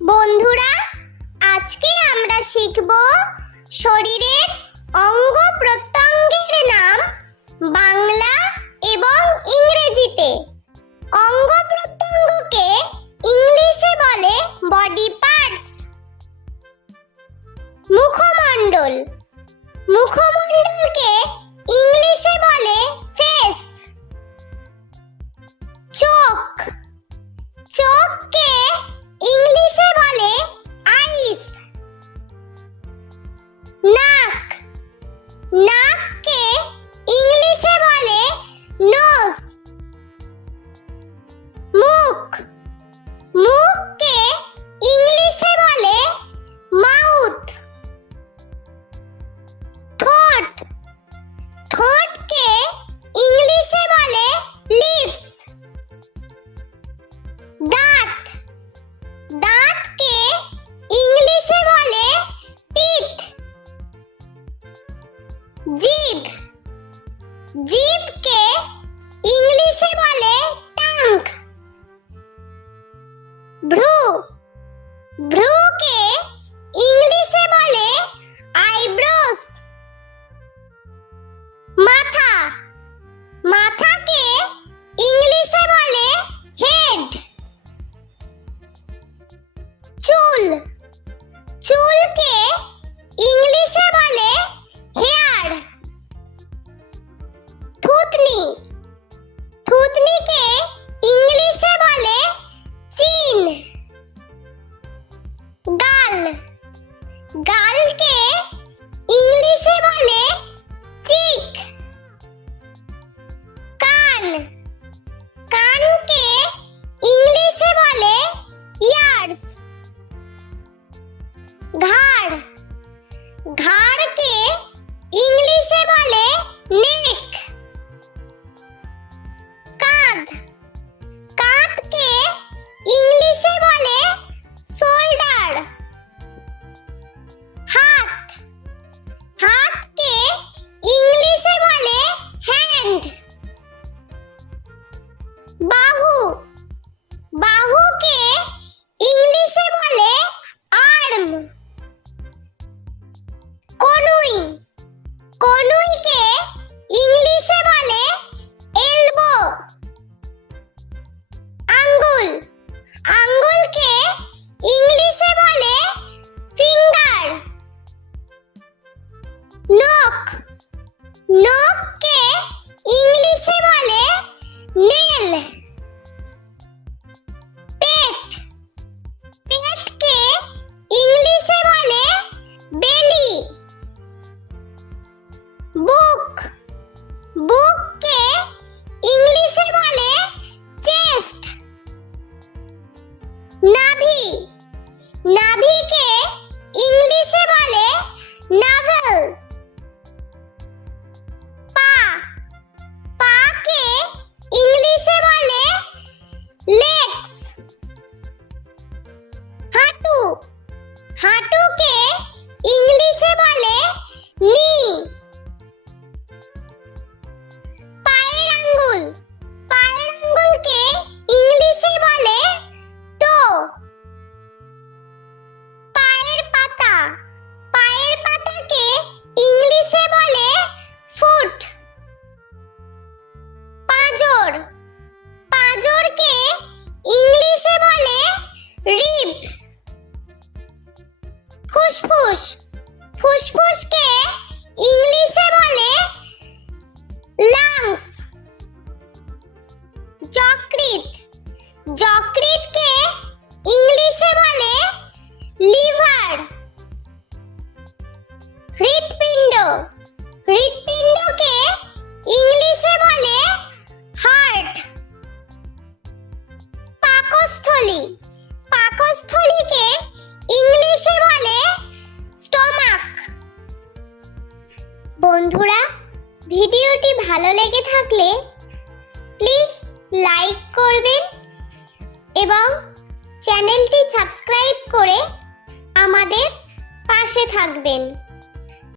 বন্ধুরা, আজকে আমরা শিখব শরীরের অঙ্গ প্রত্যঙ্গের নাম বাংলা এবং ইংরেজিতে। অঙ্গ প্রত্যঙ্গকে ইংলিশে বলে বডি পার্টস। মুখমণ্ডল, মুখমণ্ডলকে ইংলিশে বলে ফেস। চোখ, চোখকে ইংলিশে বলে আইস। নাক, নাককে ইংলিশে বলে নোজ। মুখ, মুখকে ইংলিশে বলে মাউথ। ঠোঁট, ঠোঁটকে ইংলিশে বলে লিপস। দাঁত, দাঁতকে ইংলিশে বলে টিথ। জিভ, জিভকে ইংলিশে বলে টাং। ভ্রু, ভ্রুকে ইংলিশে বলে আইব্রোস। মাথা, মাথাকে ইংলিশে বলে হেড। চুল, চুলকে ইংলিশে বলে হেয়ার। থুতনি, থুতনিকে ইংলিশে বলে চিন। গাল, গালকে ইংলিশে বলে চিক। কান, কানকে ইংলিশে বলে ইয়ার্স। ঘাড়, ঘাড়কে ইংলিশে বলে নেক। কাঁধ, কাঁধকে ইংলিশে বলে শোল্ডার। হাত, হাতকে ইংলিশে বলে হ্যান্ড। বাহু, বাহুকে ইংলিশে বলে আর্ম। কনুই, কনুইকে ইংলিশে বলে এলবো। আঙ্গুল, আঙ্গুলকে ইংলিশে বলে ফিঙ্গার। নখ, নখকে ইংলিশে বলে নেল। পেট, পেটকে ইংলিশে বলে বেলি। বুক, বুককে ইংলিশে বলে চেস্ট। নাভি, নাভিকে ইংলিশে বলে নাভেল। পা, পাকে ইংলিশে বলে লেগস। হাঁটু, হাঁটুকে ইংলিশে বলে নি। পায়ের আঙ্গুল, পায়ের আঙ্গুলকে ইংলিশে বলে টো। পায়ের পাতা, পায়ের পাতাকে ইংলিশে বলে ফুট। পাঁজর, পাঁজরকে ইংলিশে বলে রিব। ফুসফুস, ফুসফুসকে ইংলিশে বলে লাংস। যকৃৎ, যকৃৎকে ইংলিশে বলে লিভার। হৃৎপিণ্ড, হৃৎপিণ্ডকে ইংলিশে বলে হার্ট। পাকস্থলী, পাকস্থলীকে ইংলিশে বলে স্টমাক। বন্ধুরা, ভিডিওটি ভালো লেগে থাকলে প্লিজ লাইক করবেন এবং চ্যানেলটি সাবস্ক্রাইব করে আমাদের পাশে থাকবেন।